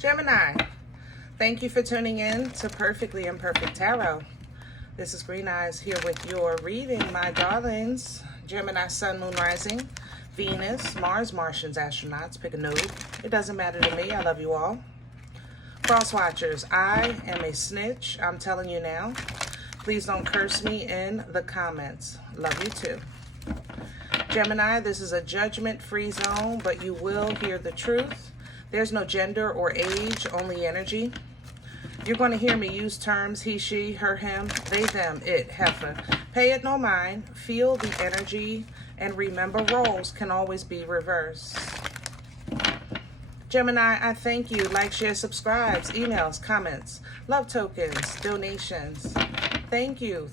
Gemini, thank you for tuning in to Perfectly Imperfect Tarot. This is Green Eyes here with your reading, my darlings. Gemini, Sun, Moon, Rising, Venus, Mars, Martians, astronauts. Pick a node. It doesn't matter to me. I love you all. Cross watchers, I am a snitch. I'm telling you now. Please don't curse me in the comments. Love you too. Gemini, this is a judgment-free zone, but you will hear the truth. There's no gender or age, only energy. You're going to hear me use terms he, she, her, him, they, them, it, heifer. Pay it no mind, feel the energy, and remember roles can always be reversed. Gemini, I thank you. Like, share, subscribes, emails, comments, love tokens, donations. Thank you,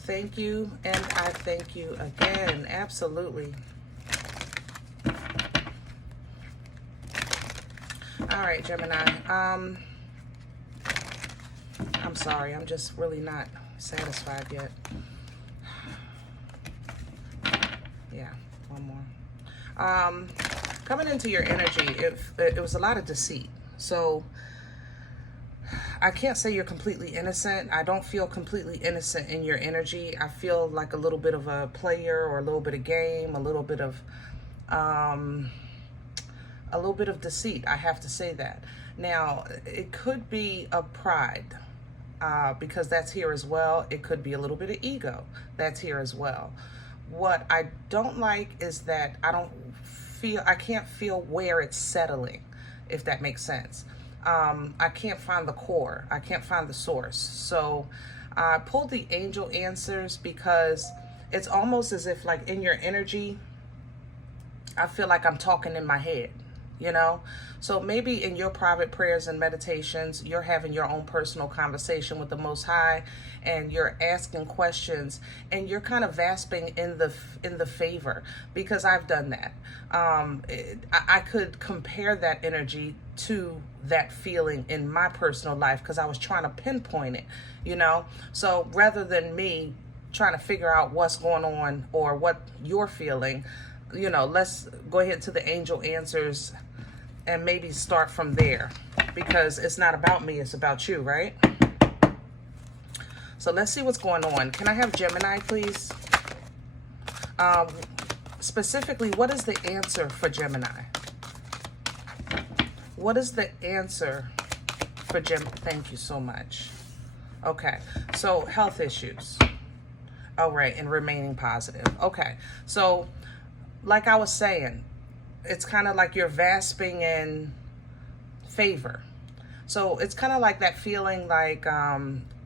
and I thank you again. Absolutely. All right, Gemini. I'm sorry. I'm just really not satisfied yet. Yeah, one more. Coming into your energy, it was a lot of deceit. So I can't say you're completely innocent. I don't feel completely innocent in your energy. I feel like a little bit of a player or a little bit of game, a little bit of deceit. I have to say that. Now, it could be a pride because that's here as well. It could be a little bit of ego. That's here as well. What I don't like is that I can't feel where it's settling, if that makes sense. I can't find the core. I can't find the source. So I pulled the angel answers because it's almost as if, like, in your energy, I feel like I'm talking in my head, you know? So maybe in your private prayers and meditations, you're having your own personal conversation with the Most High, and you're asking questions, and you're kind of vasping in the favor, because I've done that. I could compare that energy to that feeling in my personal life because I was trying to pinpoint it, you know? So rather than me trying to figure out what's going on or what you're feeling, you know, let's go ahead to the angel answers and maybe start from there, because it's not about me, it's about you, right? So let's see what's going on. Can I have Gemini, please? Specifically, what is the answer for Gemini? What is the answer for Gemini? Thank you so much. Okay, so health issues. All right, and remaining positive. Okay, so like I was saying, it's kind of like you're vasping in favor. So it's kind of like that feeling like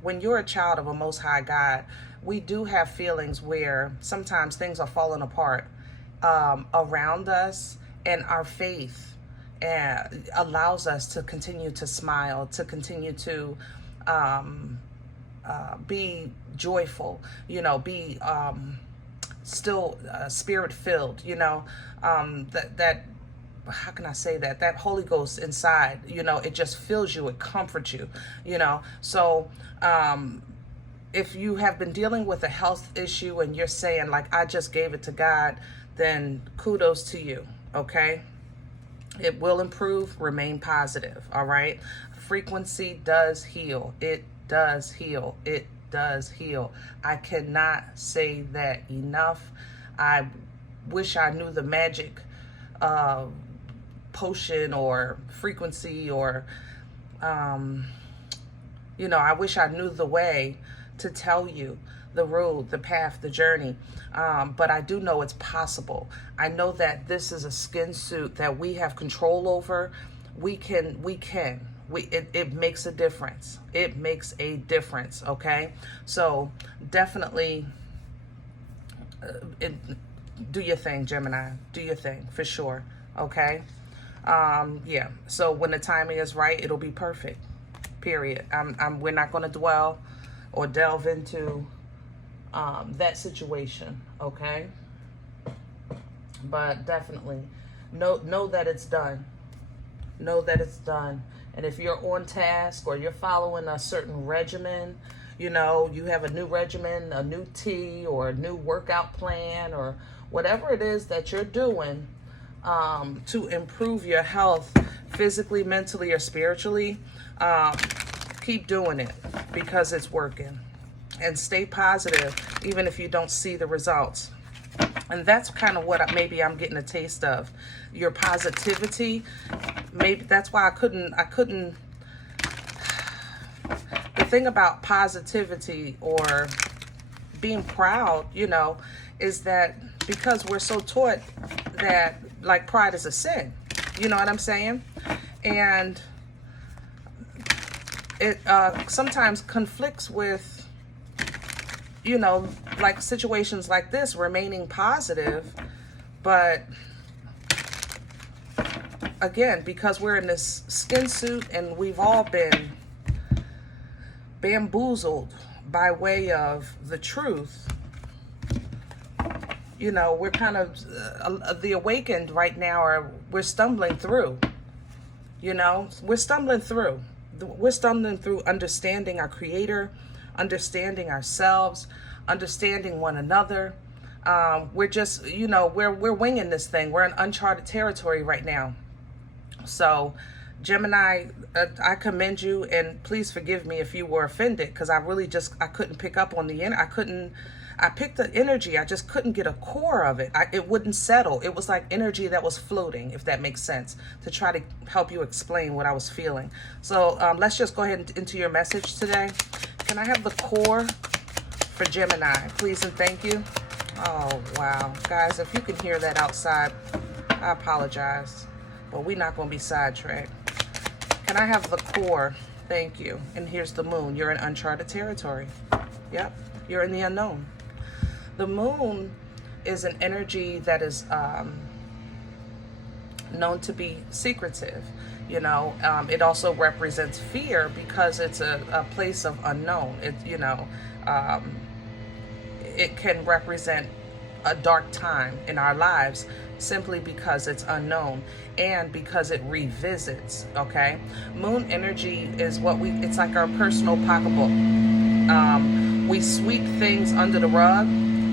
when you're a child of a Most High God, we do have feelings where sometimes things are falling apart around us, and our faith allows us to continue to smile, to continue to be joyful, you know, be still spirit-filled, you know, that how can I say that Holy Ghost inside, you know, it just fills you, it comforts you, you know. So if you have been dealing with a health issue and you're saying, like, I just gave it to God, then kudos to you, okay? It will improve. Remain positive, all right? Frequency does heal. It does heal. It does heal. I cannot say that enough. I wish I knew the magic potion or frequency or you know, I wish I knew the way to tell you the road, the path, the journey, but I do know it's possible. I know that this is a skin suit that we have control over. It makes a difference. It makes a difference, okay? So definitely do your thing, Gemini. Do your thing, for sure, okay? Yeah, so when the timing is right, it'll be perfect, period. We're not going to dwell or delve into that situation, okay? But definitely know that it's done. Know that it's done. And if you're on task or you're following a certain regimen, you know, you have a new regimen, a new tea, or a new workout plan, or whatever it is that you're doing to improve your health, physically, mentally, or spiritually, keep doing it because it's working. And stay positive even if you don't see the results. And that's kind of what maybe I'm getting a taste of. Your positivity. Maybe that's why I couldn't. The thing about positivity or being proud, you know, is that because we're so taught that like pride is a sin. You know what I'm saying? And it sometimes conflicts with, you know, like situations like this, remaining positive. But again, because we're in this skin suit and we've all been bamboozled by way of the truth, you know, we're kind of the awakened right now, or we're stumbling through, you know, we're stumbling through understanding our Creator, understanding ourselves, understanding one another. We're just, you know, we're winging this thing. We're in uncharted territory right now. So Gemini, I commend you, and please forgive me if you were offended, because I really I couldn't pick up on the end. I picked the energy. I just couldn't get a core of it. It wouldn't settle. It was like energy that was floating, if that makes sense, to try to help you explain what I was feeling. So let's just go ahead into your message today. Can I have the core for Gemini, please and thank you? Oh, wow. Guys, if you can hear that outside, I apologize. But we're not going to be sidetracked. Can I have the core? Thank you. And here's the moon. You're in uncharted territory. Yep. You're in the unknown. The moon is an energy that is known to be secretive. You know, it also represents fear because it's a place of unknown. It, you know, it can represent a dark time in our lives simply because it's unknown and because it revisits. Okay, moon energy is it's like our personal pocketbook. We sweep things under the rug.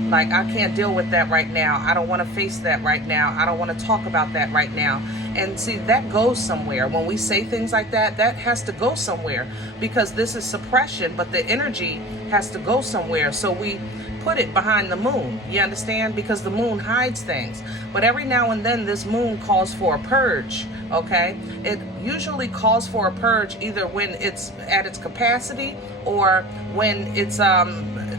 Like, I can't deal with that right now. I don't want to face that right now. I don't want to talk about that right now. And see, that goes somewhere. When we say things like that, that has to go somewhere, because this is suppression, but the energy has to go somewhere. So we put it behind the moon. You understand? Because the moon hides things. But every now and then this moon calls for a purge. Okay? It usually calls for a purge either when it's at its capacity or when it's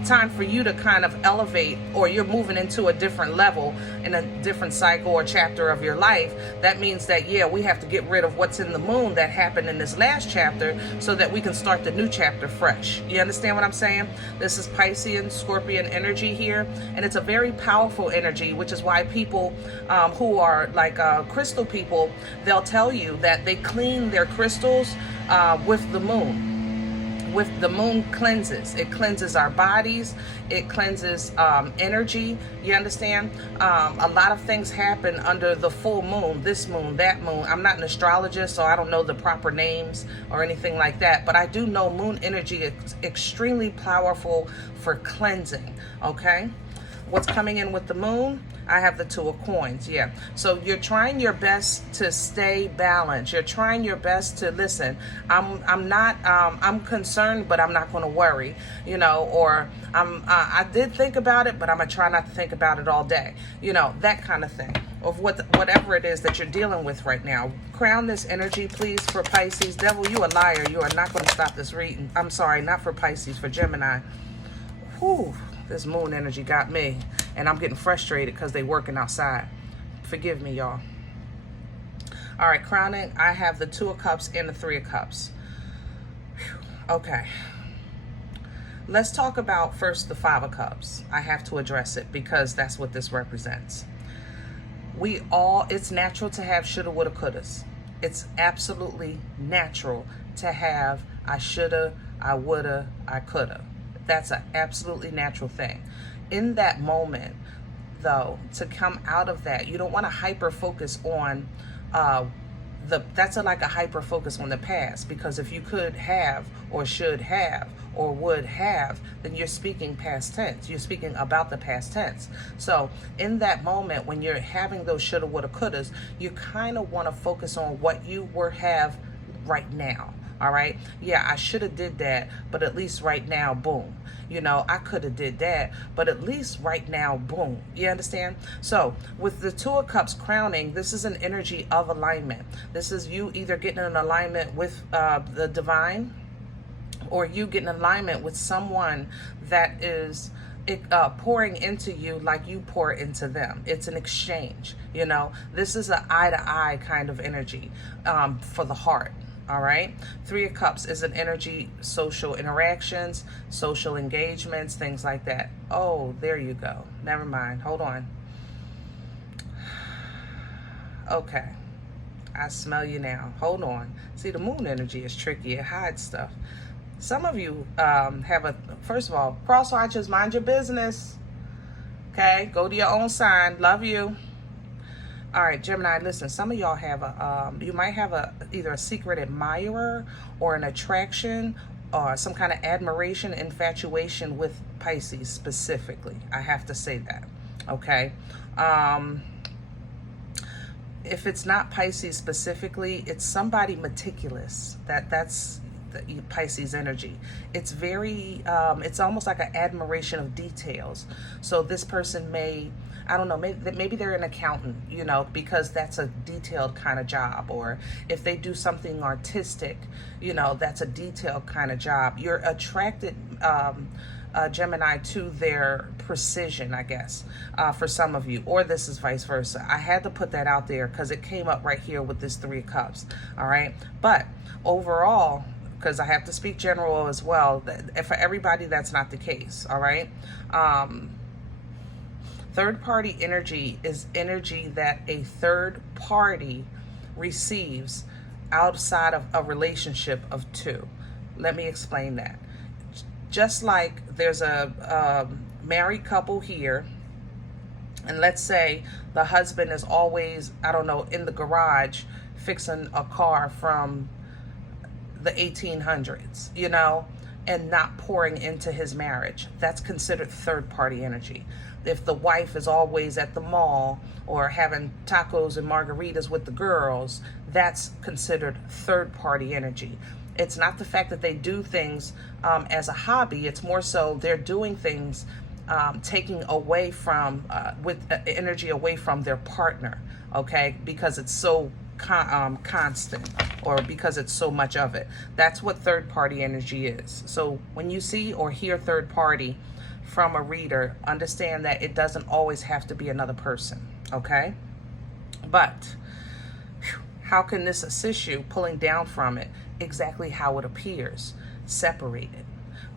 time for you to kind of elevate, or you're moving into a different level in a different cycle or chapter of your life. That means that, yeah, we have to get rid of what's in the moon that happened in this last chapter so that we can start the new chapter fresh. You understand what I'm saying? This is Piscean, Scorpion energy here, and it's a very powerful energy, which is why people who are like crystal people, they'll tell you that they clean their crystals with the moon. With the moon cleanses. It cleanses our bodies. It cleanses energy. You understand? A lot of things happen under the full moon, this moon, that moon. I'm not an astrologist, so I don't know the proper names or anything like that. But I do know moon energy is extremely powerful for cleansing. Okay? What's coming in with the moon? I have the Two of Coins, yeah. So you're trying your best to stay balanced. You're trying your best to listen. I'm concerned, but I'm not going to worry, you know, or I did think about it, but I'm going to try not to think about it all day. You know, that kind of thing. Of whatever it is that you're dealing with right now. Crown this energy, please, for Pisces. Devil, you a liar. You are not going to stop this reading. I'm sorry, not for Pisces, for Gemini. Whew. This moon energy got me, and I'm getting frustrated because they working outside. Forgive me, y'all. All right, crowning, I have the Two of Cups and the Three of Cups. Whew. Okay. Let's talk about first the Five of Cups. I have to address it because that's what this represents. It's natural to have shoulda, woulda, couldas. It's absolutely natural to have I shoulda, I woulda, I coulda. That's an absolutely natural thing. In that moment, though, to come out of that, you don't want to hyper focus on that's like a hyper focus on the past, because if you could have or should have or would have, then you're speaking past tense. You're speaking about the past tense. So in that moment when you're having those shoulda, woulda, couldas, you kind of want to focus on what you have right now. All right. Yeah, I should have did that, but at least right now, boom. You know, I could have did that, but at least right now, boom. You understand? So with the Two of Cups crowning, this is an energy of alignment. This is you either getting an alignment with the divine, or you getting alignment with someone that is pouring into you like you pour into them. It's an exchange. You know, this is an eye-to-eye kind of energy for the heart. All right. Three of Cups is an energy, social interactions, social engagements, things like that. Oh, there you go. Never mind. Hold on. Okay. I smell you now. Hold on. See, the moon energy is tricky. It hides stuff. Some of you first of all, cross watchers, mind your business. Okay. Go to your own sign. Love you. All right, Gemini, listen, some of y'all have you might have either a secret admirer or an attraction or some kind of admiration, infatuation with Pisces specifically. I have to say that, okay? If it's not Pisces specifically, it's somebody meticulous. That's the Pisces energy. It's very, it's almost like an admiration of details. So this person may, I don't know, maybe they're an accountant, you know, because that's a detailed kind of job. Or if they do something artistic, you know, that's a detailed kind of job. You're attracted, Gemini, to their precision, I guess, for some of you, or this is vice versa. I had to put that out there because it came up right here with this Three of Cups. All right. But overall, because I have to speak general as well, for everybody, that's not the case. All right. Third party energy is energy that a third party receives outside of a relationship of two. Let me explain that. Just like there's a married couple here, and let's say the husband is always, I don't know, in the garage fixing a car from the 1800s, you know, and not pouring into his marriage. That's considered third party energy. If the wife is always at the mall or having tacos and margaritas with the girls, that's considered third party energy. It's not the fact that they do things as a hobby. It's more so they're doing things taking away from, with energy away from their partner, okay? Because it's so constant, or because it's so much of it. That's what third party energy is. So when you see or hear third party from a reader, understand that it doesn't always have to be another person, okay? But how can this assist you pulling down from it? Exactly how it appears, separated.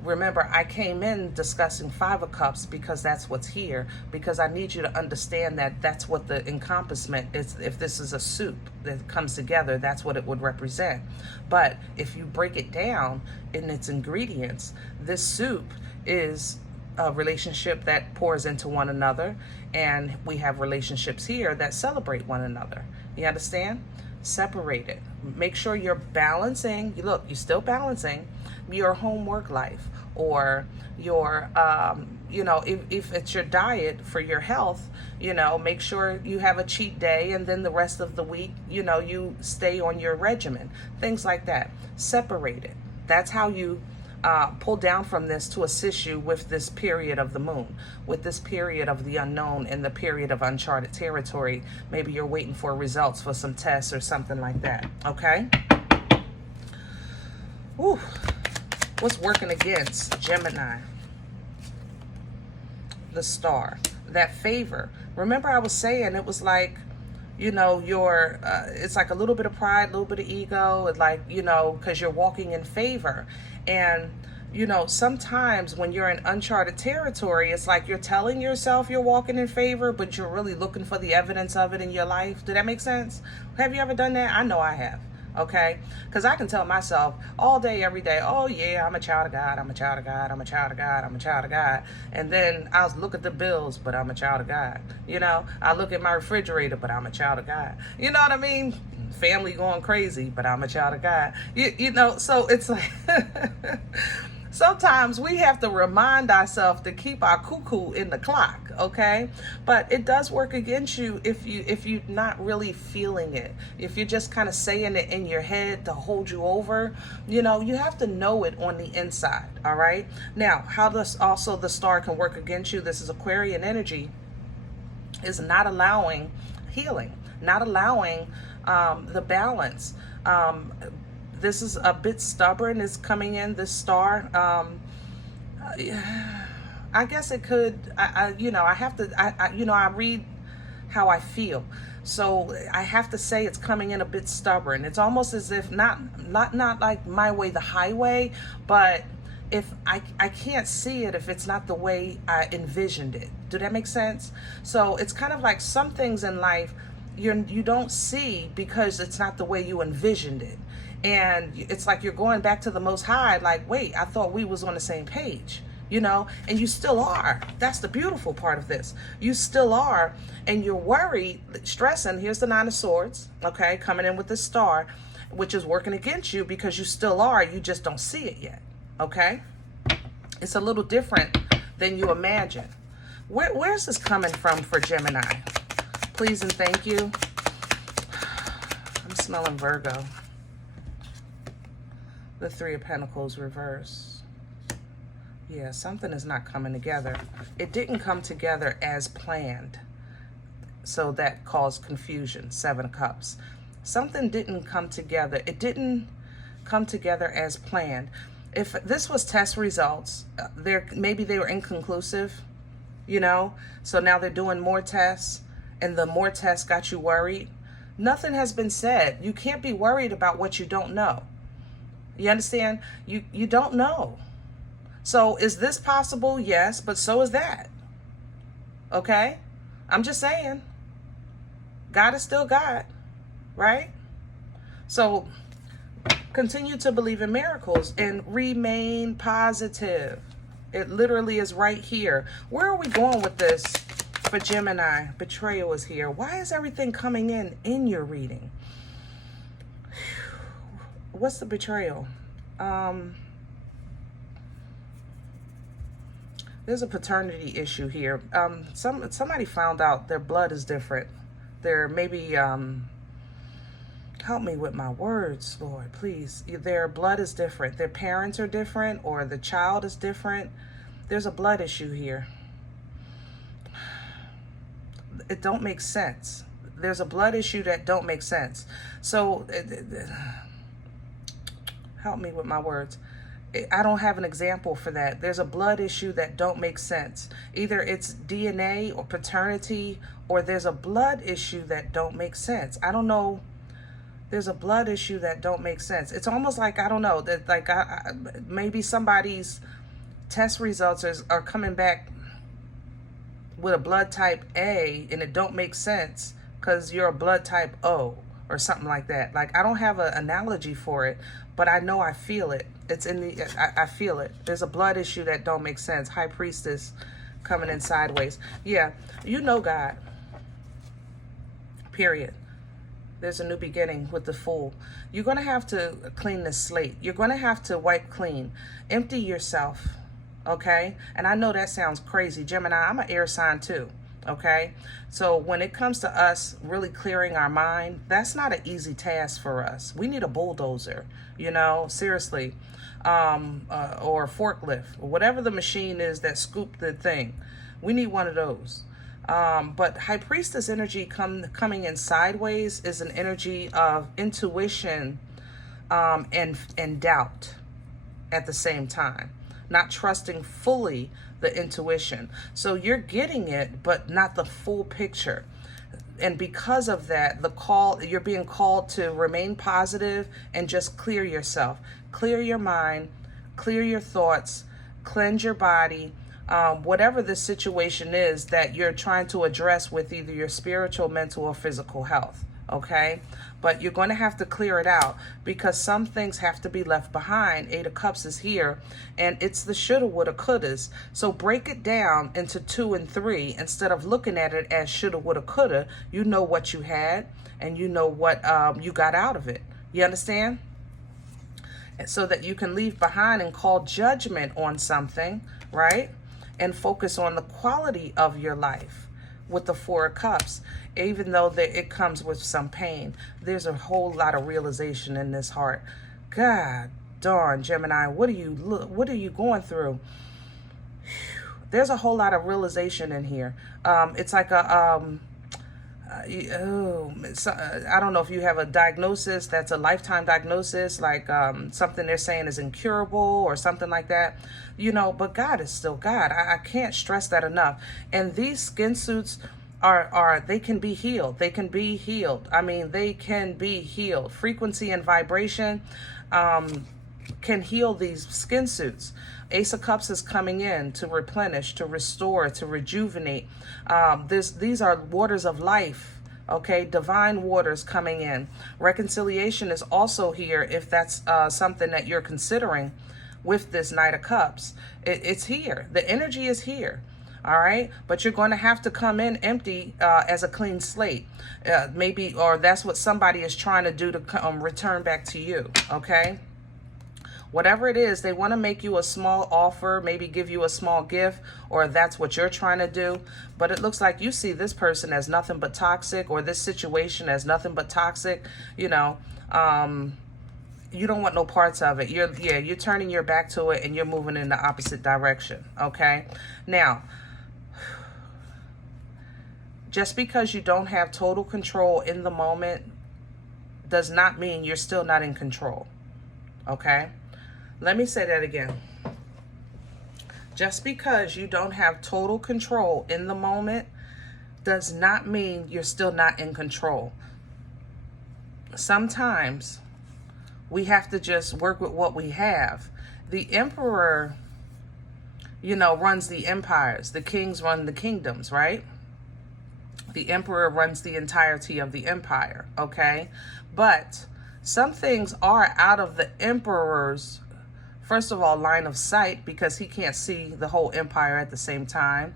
Remember, I came in discussing Five of Cups because that's what's here, because I need you to understand that that's what the encompassment is. If this is a soup that comes together, that's what it would represent. But if you break it down in its ingredients, this soup is a relationship that pours into one another, and we have relationships here that celebrate one another. You understand? Separate it. Make sure you're balancing. Look, you're still balancing your home work life, or your you know, if it's your diet for your health, you know, make sure you have a cheat day, and then the rest of the week, you know, you stay on your regimen, things like that. Separate it. That's how you pull down from this to assist you with this period of the moon, with this period of the unknown, and the period of uncharted territory. Maybe you're waiting for results for some tests or something like that, okay? Whew. What's working against Gemini? The Star, that favor. Remember I was saying it was like, you know, your it's like a little bit of pride, a little bit of ego. It's like, you know, because you're walking in favor. And, you know, sometimes when you're in uncharted territory, it's like you're telling yourself you're walking in favor, but you're really looking for the evidence of it in your life. Did that make sense? Have you ever done that? I know I have. Okay, because I can tell myself all day, every day, oh yeah, I'm a child of God, I'm a child of God, I'm a child of God, I'm a child of God. And then I'll look at the bills, but I'm a child of God. You know, I look at my refrigerator, but I'm a child of God. You know what I mean? family going crazy, but I'm a child of God. You know, so it's like sometimes we have to remind ourselves to keep our cuckoo in the clock, okay? But it does work against you if you're not really feeling it. If you're just kind of saying it in your head to hold you over, you know, you have to know it on the inside, all right? Now, how does also the star can work against you? This is Aquarian energy, is not allowing healing, not allowing the balance. This is a bit stubborn, is coming in, this star. I guess it could, you know, I have to, you know, I read how I feel. So I have to say it's coming in a bit stubborn. It's almost as if not like my way, the highway, but if I can't see it if it's not the way I envisioned it. Do that make sense? So it's kind of like some things in life you don't see because it's not the way you envisioned it. And it's like you're going back to the Most High, like, wait, I thought we was on the same page, you know, and you still are. That's the beautiful part of this. You still are, and you're worried, stressing. Here's the Nine of Swords, okay, coming in with the star, which is working against you because you still are. You just don't see it yet, okay? It's a little different than you imagine. Where's this coming from for Gemini? Please and thank you. I'm smelling Virgo. The Three of Pentacles reverse. Yeah, something is not coming together. It didn't come together as planned. So that caused confusion. Seven of Cups. Something didn't come together. It didn't come together as planned. If this was test results, maybe they were inconclusive, you know? So now they're doing more tests, and the more tests got you worried. Nothing has been said. You can't be worried about what you don't know. You understand? You don't know. So is this possible? Yes, but so is that. Okay? I'm just saying. God is still God, right? So continue to believe in miracles and remain positive. It literally is right here. Where are we going with this for Gemini? Betrayal is here. Why is everything coming in your reading? What's the betrayal? There's a paternity issue here. Somebody found out their blood is different. They're maybe, help me with my words, Lord, please. Their blood is different. Their parents are different, or the child is different. There's a blood issue here. It don't make sense. There's a blood issue that don't make sense. So help me with my words. I don't have an example for that. There's a blood issue that don't make sense. Either it's DNA or paternity, or there's a blood issue that don't make sense. I don't know. There's a blood issue that don't make sense. It's almost like, I don't know, that like maybe somebody's test results are coming back with a blood type A, and it don't make sense because you're a blood type O or something like that. Like, I don't have an analogy for it, but I know I feel it. It's in the, I feel it. There's a blood issue that don't make sense. High Priestess coming in sideways. Yeah, you know God. Period. There's a new beginning with the Fool. You're going to have to clean this slate. You're going to have to wipe clean. Empty yourself, okay? And I know that sounds crazy. Gemini, I'm an air sign too, okay? So when it comes to us really clearing our mind, that's not an easy task for us. We need a bulldozer, you know, seriously, or a forklift, or whatever the machine is that scooped the thing. We need one of those. But High Priestess energy coming in sideways is an energy of intuition and doubt at the same time. Not trusting fully the intuition. So you're getting it, but not the full picture. And because of that, you're being called to remain positive and just clear yourself. Clear your mind, clear your thoughts, cleanse your body. Whatever the situation is that you're trying to address with either your spiritual, mental, or physical health, okay? But you're going to have to clear it out because some things have to be left behind. Eight of Cups is here, and it's the shoulda, woulda, couldas. So break it down into 2 and 3 instead of looking at it as shoulda, woulda, coulda. You know what you had, and you know what you got out of it. You understand? And so that you can leave behind and call judgment on something, right? And focus on the quality of your life with the Four of Cups. Even though it comes with some pain, there's a whole lot of realization in this heart. God darn, Gemini, what are you going through? There's a whole lot of realization in here. It's like a I don't know if you have a diagnosis that's a lifetime diagnosis, like something they're saying is incurable or something like that, you know, but God is still God. I can't stress that enough. And these skin suits they can be healed. They can be healed. I mean, they can be healed. Frequency and vibration can heal these skin suits. Ace of Cups is coming in to replenish, to restore, to rejuvenate. These are waters of life, okay? Divine waters coming in. Reconciliation is also here if that's something that you're considering with this Knight of Cups. It's here. The energy is here, all right? But you're going to have to come in empty as a clean slate. Maybe, or that's what somebody is trying to do to return back to you, okay? Whatever it is, they want to make you a small offer, maybe give you a small gift, or that's what you're trying to do. But it looks like you see this person as nothing but toxic, or this situation as nothing but toxic. You know, you don't want no parts of it. You're turning your back to it and you're moving in the opposite direction. Okay. Now, just because you don't have total control in the moment does not mean you're still not in control. Okay. Let me say that again. Just because you don't have total control in the moment does not mean you're still not in control. Sometimes we have to just work with what we have. The emperor, you know, runs the empires. The kings run the kingdoms, right? The emperor runs the entirety of the empire, okay? But some things are out of the emperor's, first of all, line of sight, because he can't see the whole empire at the same time,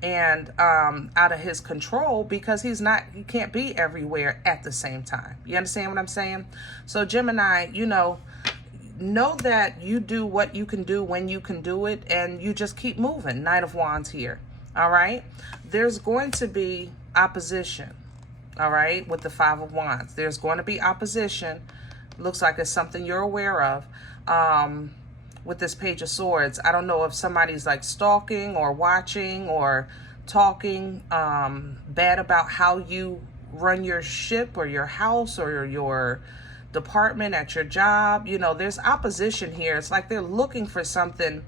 and out of his control because he can't be everywhere at the same time. You understand what I'm saying? So Gemini, you know that you do what you can do when you can do it, and you just keep moving. Knight of Wands here, all right? There's going to be opposition, all right, with the Five of Wands. There's going to be opposition. Looks like it's something you're aware of. With this Page of Swords, I don't know if somebody's like stalking or watching or talking bad about how you run your ship or your house or your department at your job. You know, there's opposition here. It's like they're looking for something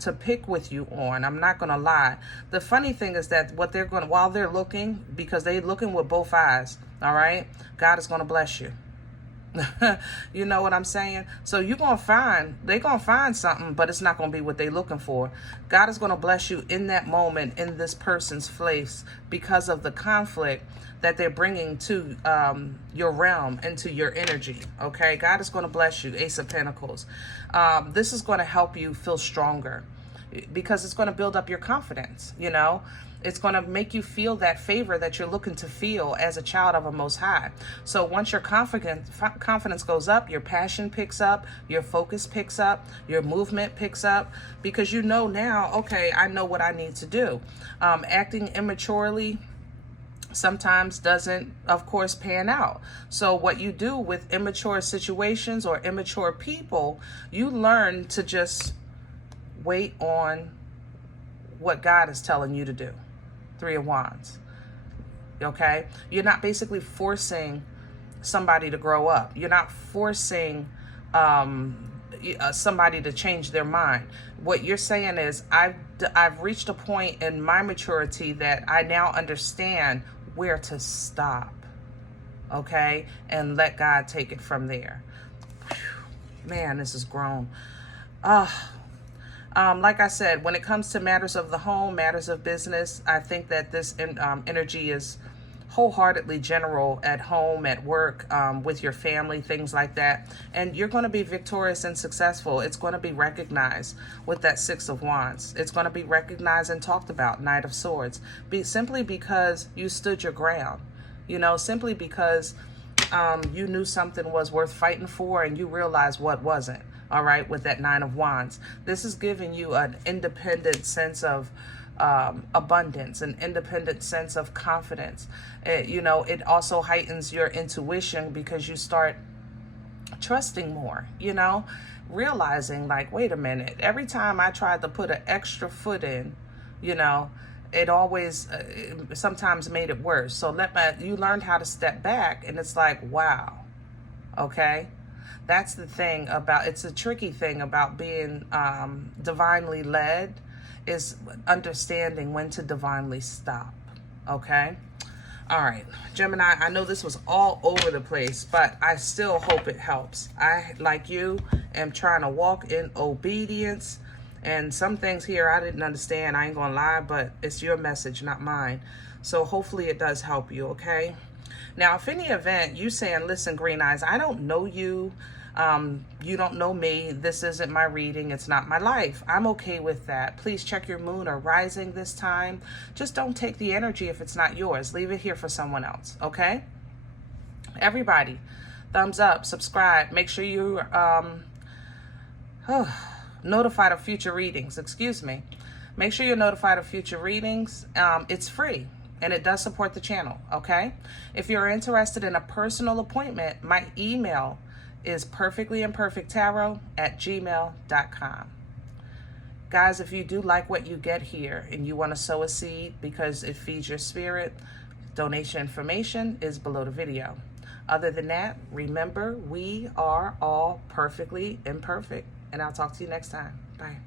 to pick with you on. I'm not going to lie. The funny thing is that while they're looking, because they're looking with both eyes, all right, God is going to bless you. You know what I'm saying? So they're going to find something, but it's not going to be what they're looking for. God is going to bless you in that moment, in this person's place, because of the conflict that they're bringing to your realm, into your energy. Okay. God is going to bless you. Ace of Pentacles. This is going to help you feel stronger, because it's going to build up your confidence. You know, it's going to make you feel that favor that you're looking to feel as a child of a Most High. So once your confidence goes up, your passion picks up, your focus picks up, your movement picks up, because you know now, okay, I know what I need to do. Acting immaturely sometimes doesn't, of course, pan out. So what you do with immature situations or immature people, you learn to just wait on what God is telling you to do. Three of Wands. Okay? You're not basically forcing somebody to grow up. You're not forcing somebody to change their mind. What you're saying is, I've reached a point in my maturity that I now understand where to stop. Okay? And let God take it from there. Man, this is grown. Like I said, when it comes to matters of the home, matters of business, I think that this energy is wholeheartedly general at home, at work, with your family, things like that. And you're going to be victorious and successful. It's going to be recognized with that Six of Wands. It's going to be recognized and talked about, Knight of Swords. Simply because you stood your ground. you know, simply because you knew something was worth fighting for and you realized what wasn't. All right, with that Nine of Wands. This is giving you an independent sense of abundance, an independent sense of confidence. You know, it also heightens your intuition because you start trusting more, you know, realizing like, wait a minute, every time I tried to put an extra foot in, you know, it always sometimes made it worse. So you learned how to step back, and it's like, wow, okay. That's the thing about, it's a tricky thing about being divinely led, is understanding when to divinely stop, okay? All right, Gemini, I know this was all over the place, but I still hope it helps. I, like you, am trying to walk in obedience, and some things here I didn't understand, I ain't gonna lie, but it's your message, not mine. So hopefully it does help you, okay? Now, if any event you saying, listen, Green Eyes, I don't know you, you don't know me, this isn't my reading, it's not my life, I'm okay with that. Please check your moon or rising this time. Just don't take the energy if it's not yours. Leave it here for someone else, okay? Everybody, thumbs up, subscribe. Make sure you're notified of future readings. Excuse me. Make sure you're notified of future readings. It's free. And it does support the channel, okay? If you're interested in a personal appointment, my email is perfectlyimperfecttarot@gmail.com. Guys, if you do like what you get here and you want to sow a seed because it feeds your spirit, donation information is below the video. Other than that, remember, we are all perfectly imperfect. And I'll talk to you next time. Bye.